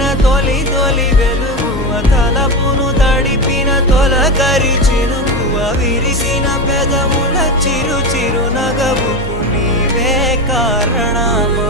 వెలిగిన తొలి తొలి వెలుగువ తలపును తడిపిన తొలకరి చినుకువ విరిసిన పెదముల చిరు చిరు నగవుకు నీవే కారణమా.